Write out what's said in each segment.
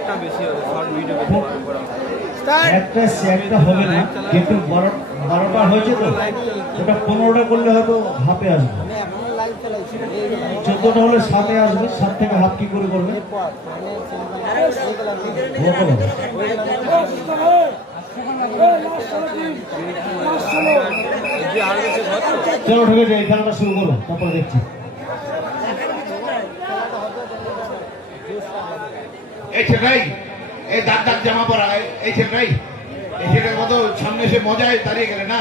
শর্টটা বেশি হবে, short video বেশি করা একটা হবে না, কিন্তু 12টা হয়েছে তো, ওটা 15টা করলে হয়তো হাফে আসবে, 14টা হলে 7-এ আসবে, 7 থেকে হাফ কি করে করবে? চলো ঠিক আছে, এই খেলাটা শুরু করো, তারপরে দেখছি। এই ছেলেটাই, এই দাগ দাগ জামা পরা এই ছেলেটাই, এই ছেলেটার মতো সামনে এসে মজায় দাঁড়িয়ে গেলে না,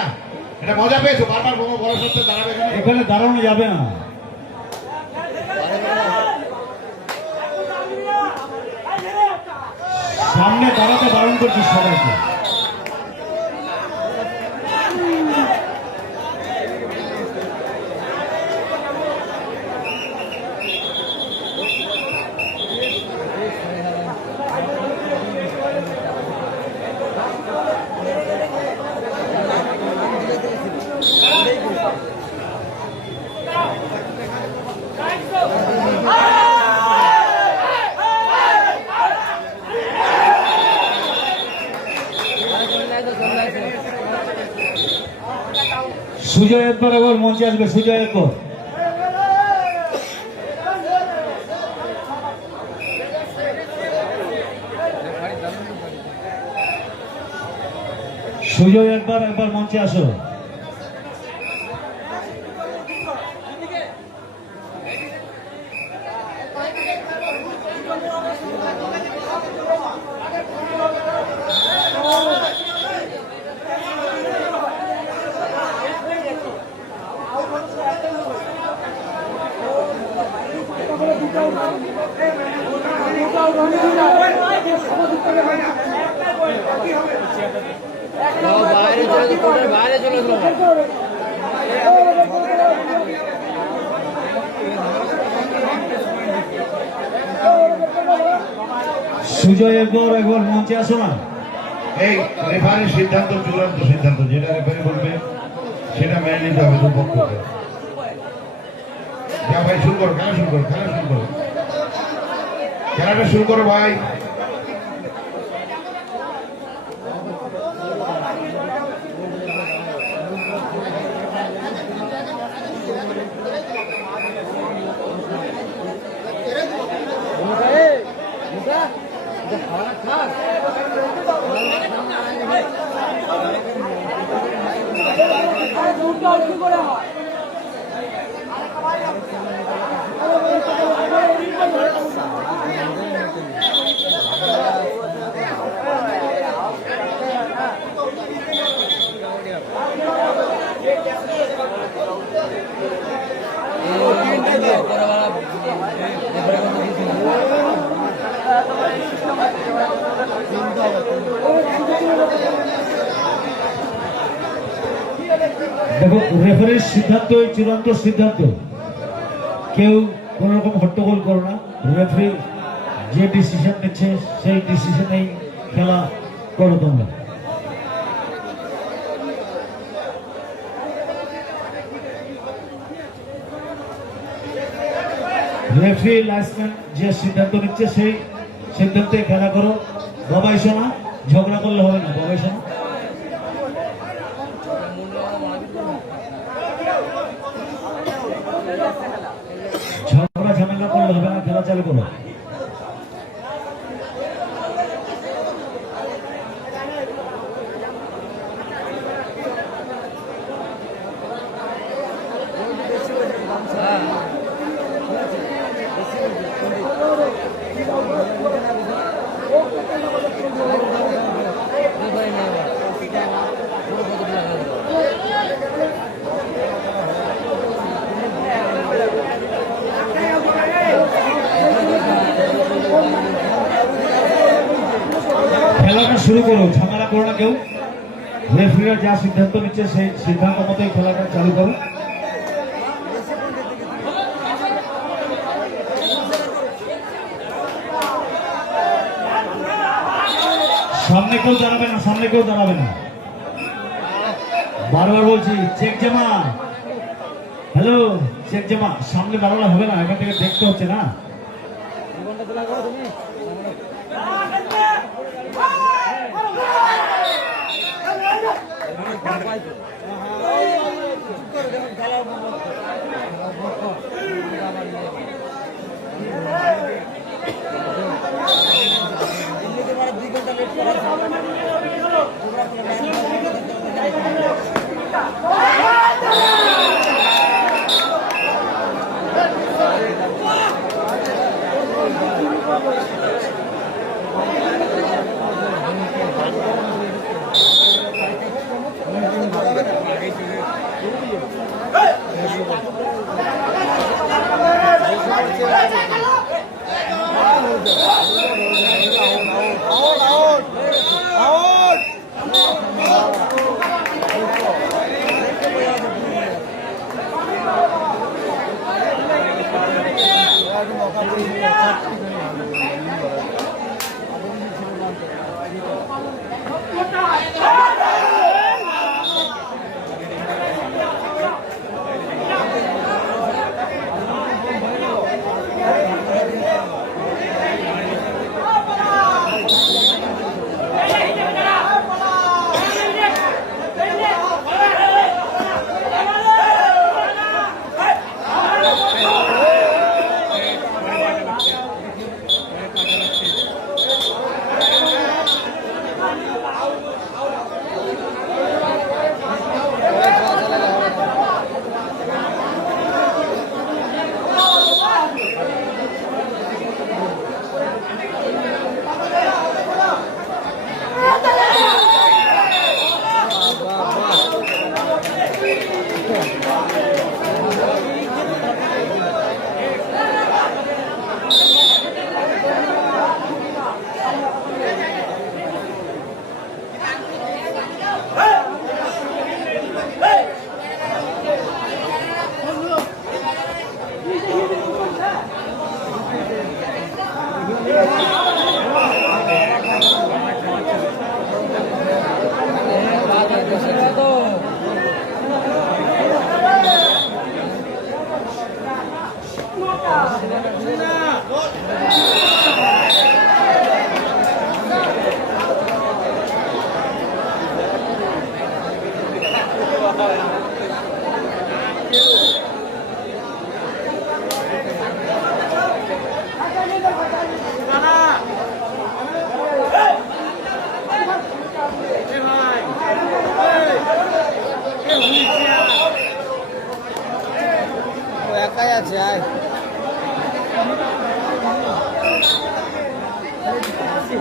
এটা মজা পেয়েছো, বারবার বড় সত্ত্বে দাঁড়াবে এখানে দাঁড়ানো যাবে না। সামনে দাঁড়াতে বারণ করছি সবাইকে। সুজয় একবার একবার মঞ্চে আসবে, সুজয় একবার। সুজয় একবার মঞ্চে আসো। সুজয় একবার মঞ্চে আসো না। এই রেফারির সিদ্ধান্ত চূড়ান্ত সিদ্ধান্ত, যেটা রেফারি বলবে সেটা মেনে নিতে হবে দুপক্ষকে। যা ভাই শুরু করো, খেলা শুরু করো, খেলাটা শুরু করো ভাই। দেখো, রেফারির সিদ্ধান্ত চূড়ান্ত সিদ্ধান্ত, কেউ কোন রকম হট্টগোল করো না। রেফারি যে ডিসিশন নিচ্ছে সেই ডিসিশনেই খেলা করো তোমরা। রেফারি লাইসম্যান যে সিদ্ধান্ত নিচ্ছে সেই সিদ্ধান্তে খেলা করো। বাবা এসো না, ঝগড়া করলে হবে না, বাবা এসো না। ঝগড়া ঝামেলা করলে হবে না, খেলা চালু করো। খেলাটা শুরু করো, ঝামেলা করো না কেউ। রেফারিরা যা সিদ্ধান্ত নিচ্ছে সেই সিদ্ধান্ত মতোই খেলাটা চালু করো। সামনে কেউ দাঁড়াবে না, সামনে কেউ দাঁড়াবে না, বারবার বলছি। চেক জামা, হ্যালো চেক জামা, সামনে দাঁড়ালে হবে না, এখান থেকে দেখতে হচ্ছে না। এই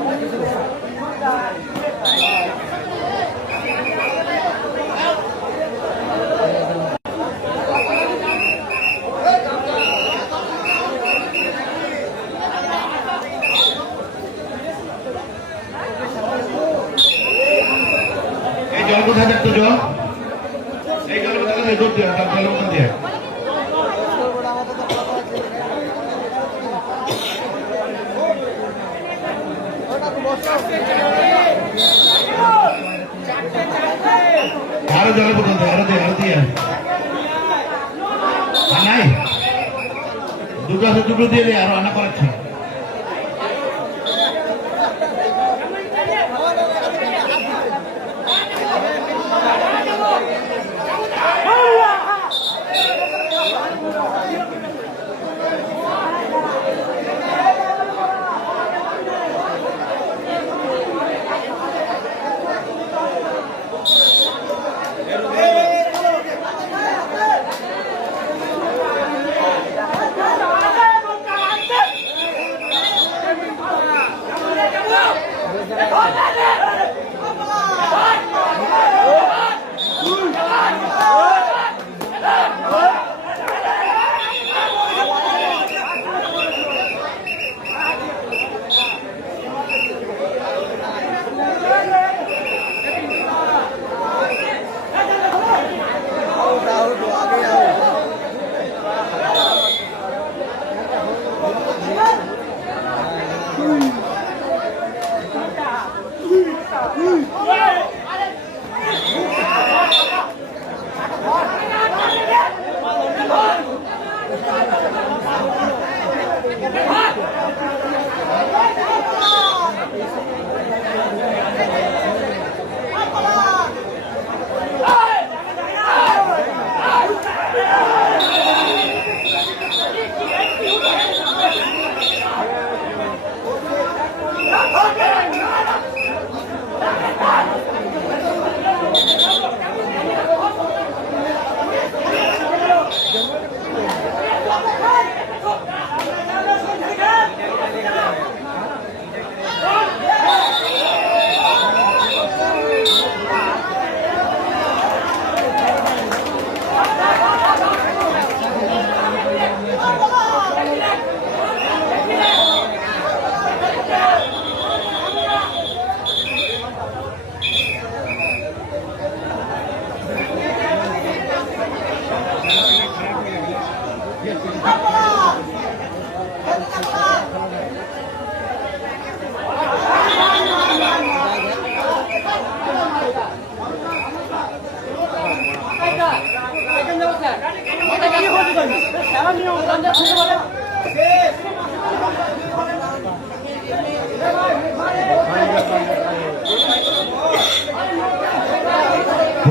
জল কোথায় থাকতো জল? এই জল কোথায় দুধ দিয়ে তার জল কোথায় দিয়ে আরো জলের বোতল দিয়ে আরো দিয়ে আর নাই দুটো আছে দুটো দিয়ে দিয়ে আরো রান্না করাচ্ছি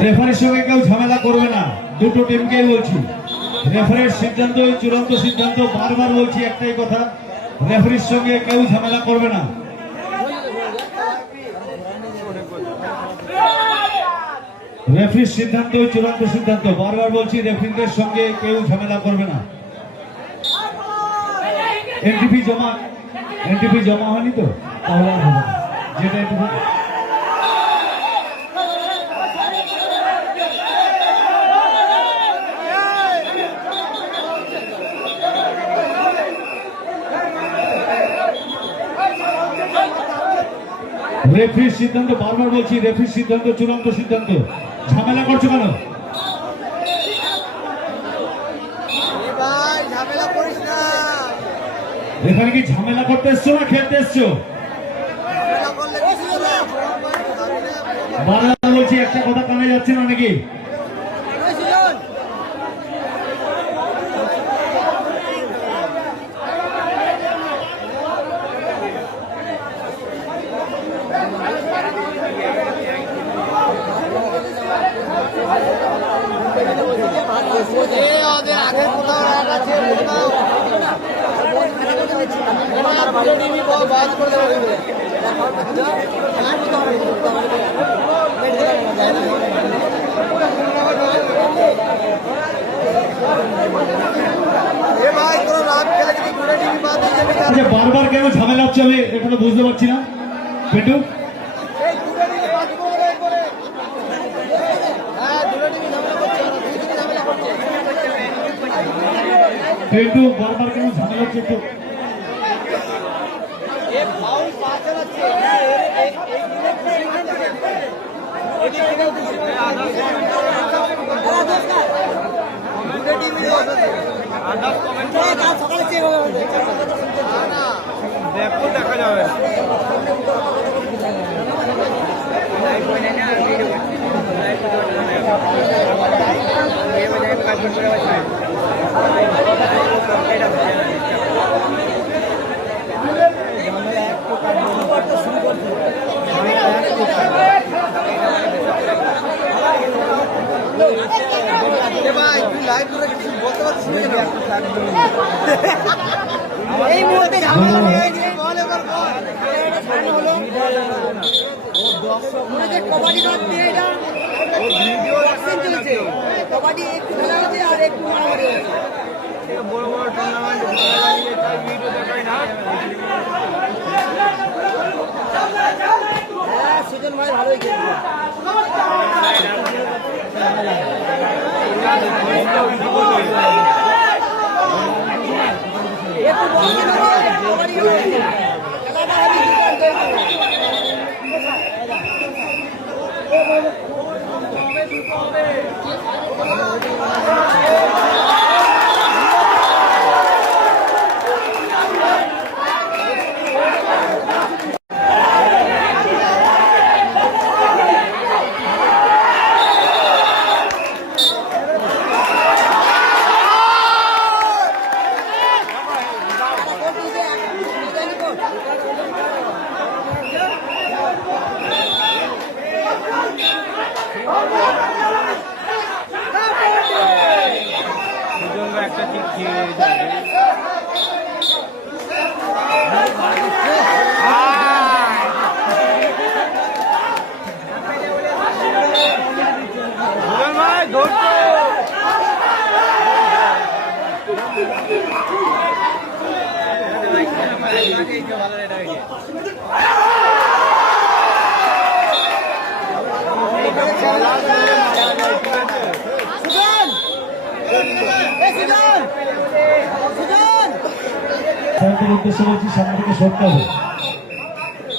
রেফারির সঙ্গে কেউ ঝামেলা করবে না, দুটো টিমকেই বলছি। রেফারির সিদ্ধান্ত চূড়ান্ত সিদ্ধান্ত, বারবার বলছি একটাই কথা, রেফারির সঙ্গে কেউ ঝামেলা করবে না। রেফারির সিদ্ধান্ত চূড়ান্ত সিদ্ধান্ত, বারবার বলছি, রেফারিদের সঙ্গে কেউ ঝামেলা করবে না। এনটিপি জমা হয়নি তো, তাহলে আর হবে না। যেটা এনটিপি রেফারির সিদ্ধান্ত, বারবার বলছি, রেফারির সিদ্ধান্ত চূড়ান্ত সিদ্ধান্ত। ঝামেলা করছো কেন? এখানে কি ঝামেলা করতে এসছো না খেলতে এসছো? বারবার বলছি, একটা কথা কানে যাচ্ছে না নাকি? বারবার কেন ঝামেলা হচ্ছে আমি এটা বুঝতে পারছি না। পেটু পেটু বারবার কেন ঝামেলা হচ্ছে একটু দেখা যাবে এই মুহূর্তে ঝামেলা হয়ে গিয়ে বল এবার বল মনে হচ্ছে কবাডি বাদ দিয়ে এটা বক্সিং চলছে কবাডি একটু খেলা হচ্ছে আর একটু মারামারি হচ্ছে বড় বড় টুর্নামেন্ট ভিডিও দেখাই না হ্যাঁ সুজন ভাই ভালোই খেলছে একটু বক্সিং হচ্ছে কবাডি হচ্ছে খেলাটা হবে একটা ঠিক খেয়ে যাবে ভাই ধরতো স্যারদের উদ্দেশ্যে বলছি সামনে থেকে সরতে হবে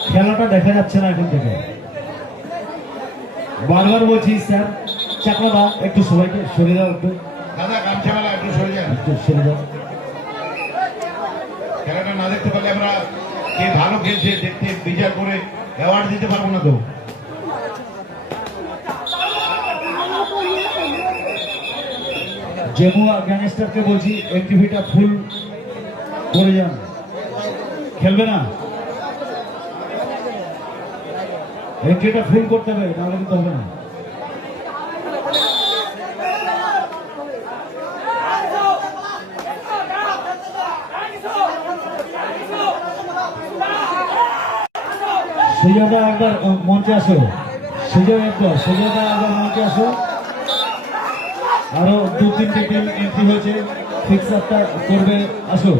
খেলাটা দেখা যাচ্ছে না এখন থেকে বারবার বলছি স্যার চাকলাদা একটু সবাইকে সরে দাও একটু দাদা গামছা মেলা একটু সরে যান একটু সরে দাও খেলাটা না দেখতে পারলে আমরা কে ভালো খেলছে দেখতে বিচার করে অ্যাওয়ার্ড দিতে পারবো না তো জেমুয়া গ্যাংস্টারকে বলছি এনটিভিটা ফুল করে যান খেলবে না এনটিভিটা ফুল করতে হবে নাহলে কিন্তু হবে না সুজাতা একবার মঞ্চে আসো সুজাতা একবার মঞ্চে আসো আরো 2-3টি টিম এন্ট্রি হয়েছে ফিক্সারটা করবে আসো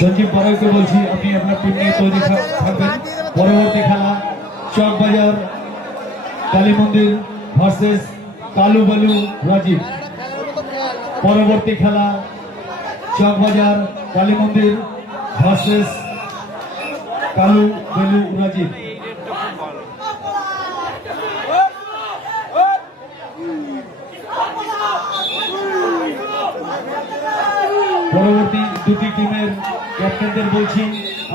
সঞ্জীব বারৈকে বলছি আপনি আপনার টিম নিয়ে তৈরি থাকবেন পরবর্তী খেলা চকবাজার কালী মন্দির ভার্সেস কালু বালু রাজীব পরবর্তী খেলা চকবাজার কালী মন্দির ভার্সেস কালু বালু রাজীব পরবর্তী দুটি টিমের ক্যাপ্টেনদের বলছি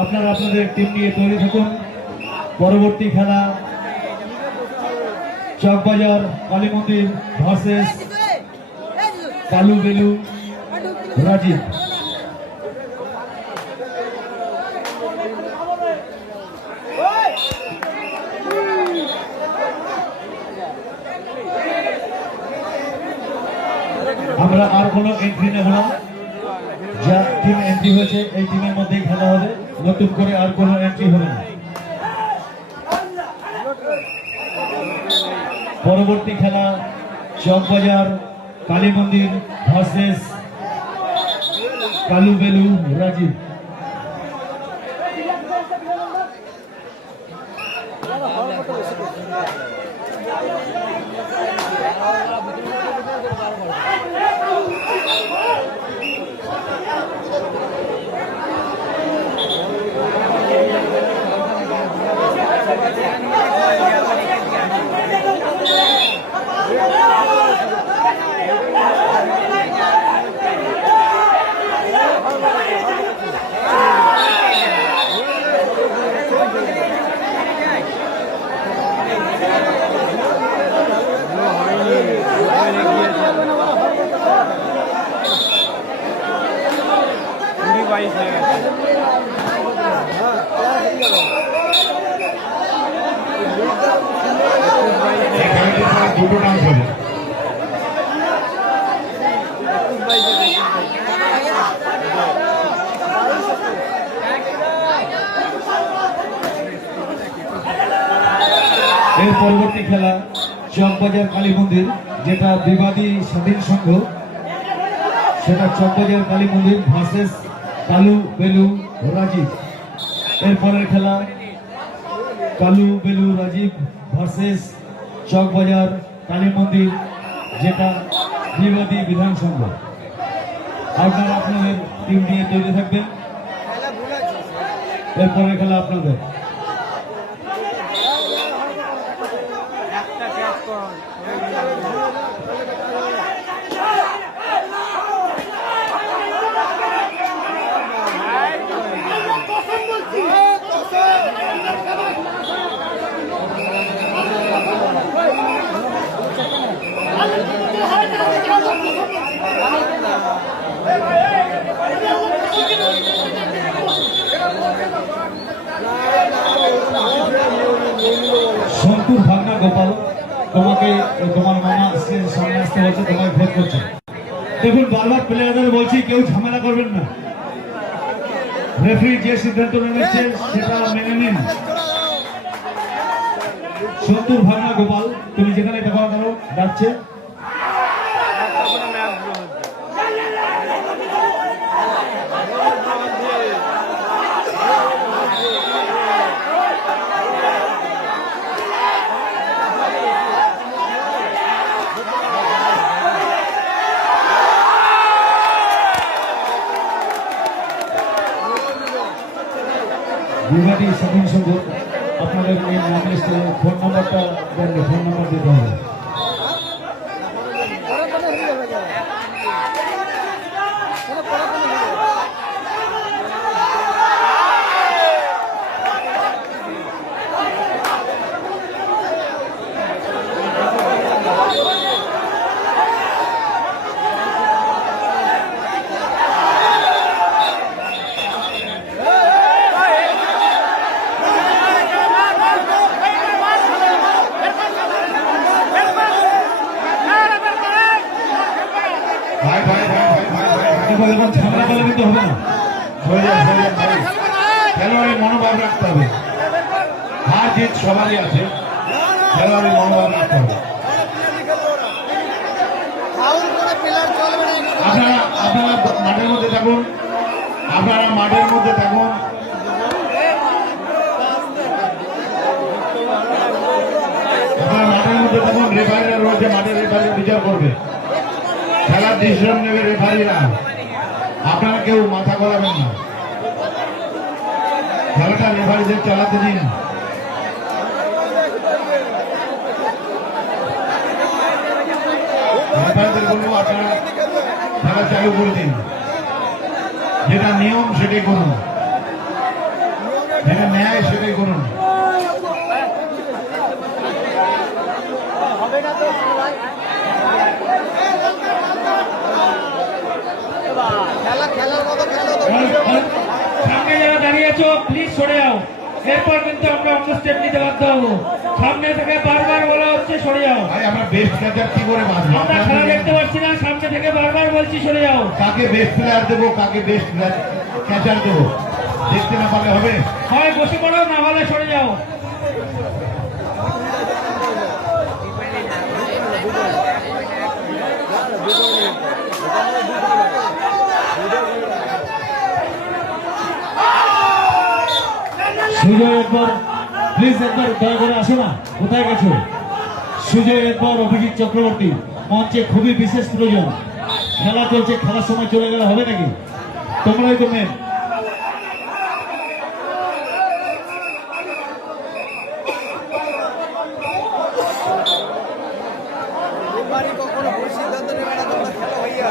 আপনারা আপনাদের টিম নিয়ে তৈরি থাকুন পরবর্তী খেলা চকবাজার কালী মন্দির ভার্সেস কালু বেলু রাজীব আমরা আর কোনো এন্ট্রি নেব না, যা টিম এন্ট্রি হয়েছে এই টিমের মধ্যেই খেলা হবে, নতুন করে আর কোনো এন্ট্রি হবে না। পরবর্তী খেলা চকবাজার কালী মন্দির ভার্সেস কালু বেলু রাজীব। এই খেলাটির প্রায় দুটো ডান্স হবে। এর পরবর্তী খেলা চকবাজার কালী মন্দির, যেটা বিবাদী স্বাধীন সংঘ, সেটা চকবাজার কালী মন্দির ভার্সেস কালু বেলু রাজীব। এর পরের খেলা কালু বেলু রাজীব ভার্সেস চকবাজার কালী মন্দির, যেটা বিবাদী বিধান সংঘ। আপনারা আপনাদের টিম নিয়ে তৈরি থাকবেন। এর পরের খেলা আপনাদের। সন্তুর ভাগনা গোপাল, তোমাকে তোমার মামা স্টেজের সামনে আসতে বলছে, তোমায় ভোট করছে। দেখুন, বারবার প্লেয়ারদের বলছি কেউ ঝামেলা করবেন না, রেফারি যে সিদ্ধান্ত নিচ্ছে সেটা মেনে নিন। সন্তুর ভাগনা গোপাল, তুমি যেখানে ব্যবহার করো যাচ্ছে। বিবাদী স্বাধীন সংঘ, আপনাদের এই নাম লিস্টে ফোন নাম্বারটা দেন, ফোন নাম্বার দিতে হবে। এখন ঝামেলা করলে কিন্তু হবে না। খেলোয়াড়ের মনোভাব রাখতে হবে, হার জিত সবারই আছে, খেলোয়াড়ের মনোভাব রাখতে হবে। আপনারা মাঠের মধ্যে থাকুন, আপনারা মাঠের মধ্যে থাকুন। আপনারা মাঠের মধ্যে থাকুন, রেফারিরা রয়েছে, মাঠের রেফারি বিচার করবে, খেলার ডিসিশন নেবে রেফারিরা। আপনারা কেউ মাথা গলাবেন না, খেলাটা রেফারিদের চালাতে দিন। রেফারিদের বলবো আপনারা খেলা চালু করে দিন, যেটা নিয়ম সেটাই করুন, যেটা ন্যায় সেটাই করুন। সামনে যারা দাঁড়িয়ে আছো প্লিজ সরে যাও, এরপর কিন্তু আমরা অন্য স্টেপ নিতে বাধ্য হবো। সামনে থেকে বারবার বলা হচ্ছে সরে যাও। ভাই আমরা বেস্ট ক্যাচার কি করে বাঁচবো? আমরা খেলা দেখতে পাচ্ছি না, সামনে থেকে বারবার বলছি সরে যাও। কাকে বেস্ট প্লেয়ার দেবো, কাকে বেস্ট ক্যাচার দেবো, দেখতে না পারলে হবে? হয় বসে পড়ো, না হলে সরে যাও। সুজয় একবার প্লিজ, একবার দয়া করে আসো না, কোথায় গেছো? সুজয় একবার, অভিজিৎ চক্রবর্তী মঞ্চে খুবই বিশেষ প্রয়োজন। খেলা চলছে, খেলার সময় চলে গেলে হবে নাকি? তোমরাই তো মেন। কখনো ভুল সিদ্ধান্ত নেবে না, তোমরা খেলো ভাইয়া।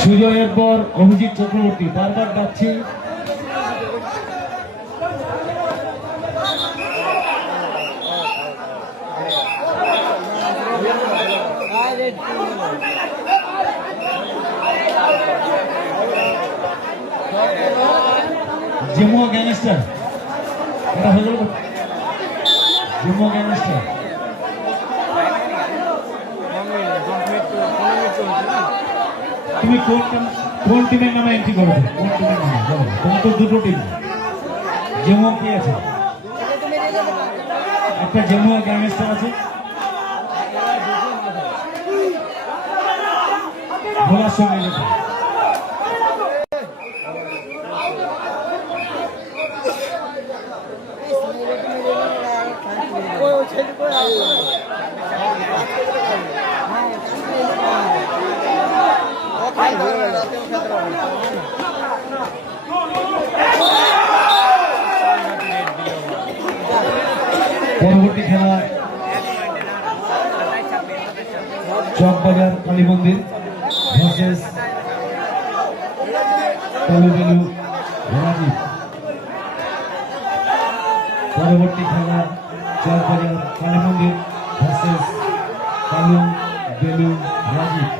সুজয়ের পর অভিজিৎ চক্রবর্তী, বারবার ডাকছি। জিমুয়া গ্যাংস্টার, এটা হয়ে গেল জিমুয়া গ্যাংস্টার। তুমি কোন টিমের নামে এন্ট্রি করবে? কোন টিমের নামে বলো? তোমার তো দুটো টিম। জিমুয়া কি আছে? একটা জিমুয়া গ্যাংস্টার আছে, ভোলার সঙ্গে যেটা। পরবর্তী খেলা চকবাজার কালী মন্দির ভার্সেস কালুবেলু রাজীব। পরবর্তী খেলা চকবাজার কালী মন্দির ভার্সেস কালুবেলু রাজীব।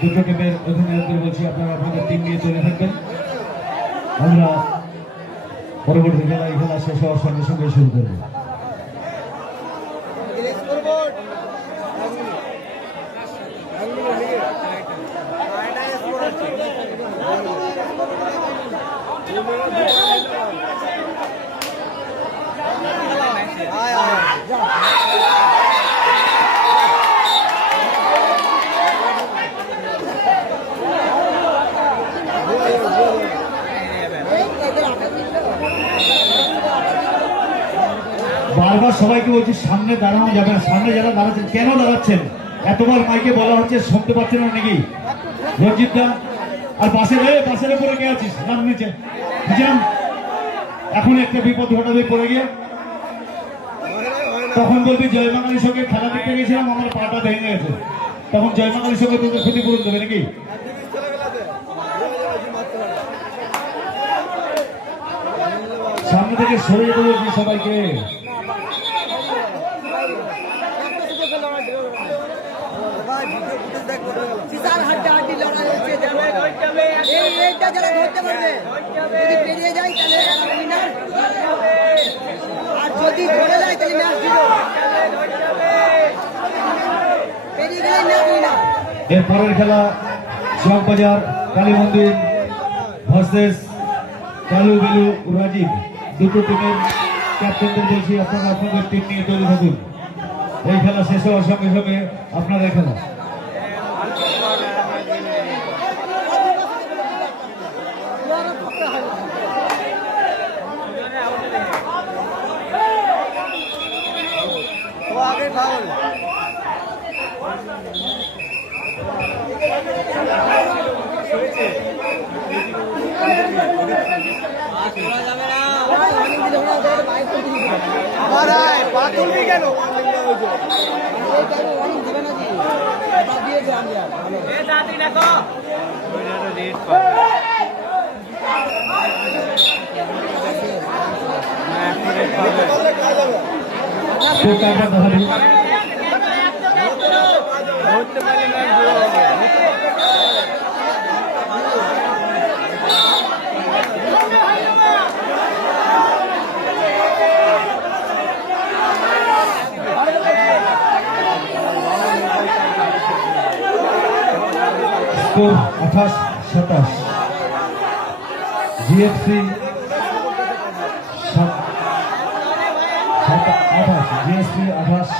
দুটো টিমের অধিনায়কদের বলছি, আপনারা আপনাদের টিম নিয়ে চলে থাকবেন। আমরা পরবর্তী খেলা এই খেলা শেষ হওয়ার সঙ্গে সঙ্গে শুরু করবো। বারবার সবাইকে বলছি সামনে দাঁড়ানো যাবে না। সামনে যারা দাঁড়াচ্ছেন, কেন দাঁড়াচ্ছেন? এতবার মাইকে বলা হচ্ছে, শুনতে পাচ্ছেন না নাকি? রঞ্জিত দা আর বাসের উপরে কে আছিস? নাম নিচে বুঝলাম। এখন একটা বিপদ ঘটাবে পড়ে গিয়ে, তখন বলবি জয়মাঙ্গালির সঙ্গে খেলা দেখতে গেছিলাম, আমার পাটা ভেঙে গেছে। তখন জয়মাঙ্গালির সঙ্গে তোদের ক্ষতিপূরণ দেবে নাকি? সামনে থেকে সরে যেতে বলছি সবাইকে। হাড্ডাহাড্ডি লড়াই হচ্ছে, এইটা যারা ধরতে পারবে, যদি পেরিয়ে যায় তাহলে উইনার, আর যদি ধরে যায় তাহলে ম্যাচ জিরো, পেরিয়ে গেলে ম্যাচ উইনার। এর পরের খেলা চকবাজার কালী মন্দির ভার্সেস কালুবেলু রাজীব। দুটো টিমের ক্যাপ্টেনদের বলছি, আপনারা আপনাদের টিম নিয়ে তৈরি থাকুন। এই খেলা শেষ হওয়ার সঙ্গে সঙ্গে আপনাদের খেলা। আগে ফাউল। কেন ধরতে পারলে ম্যাচ ড্র হবে। স্কোর 28-27। GFC 28, GSP 28।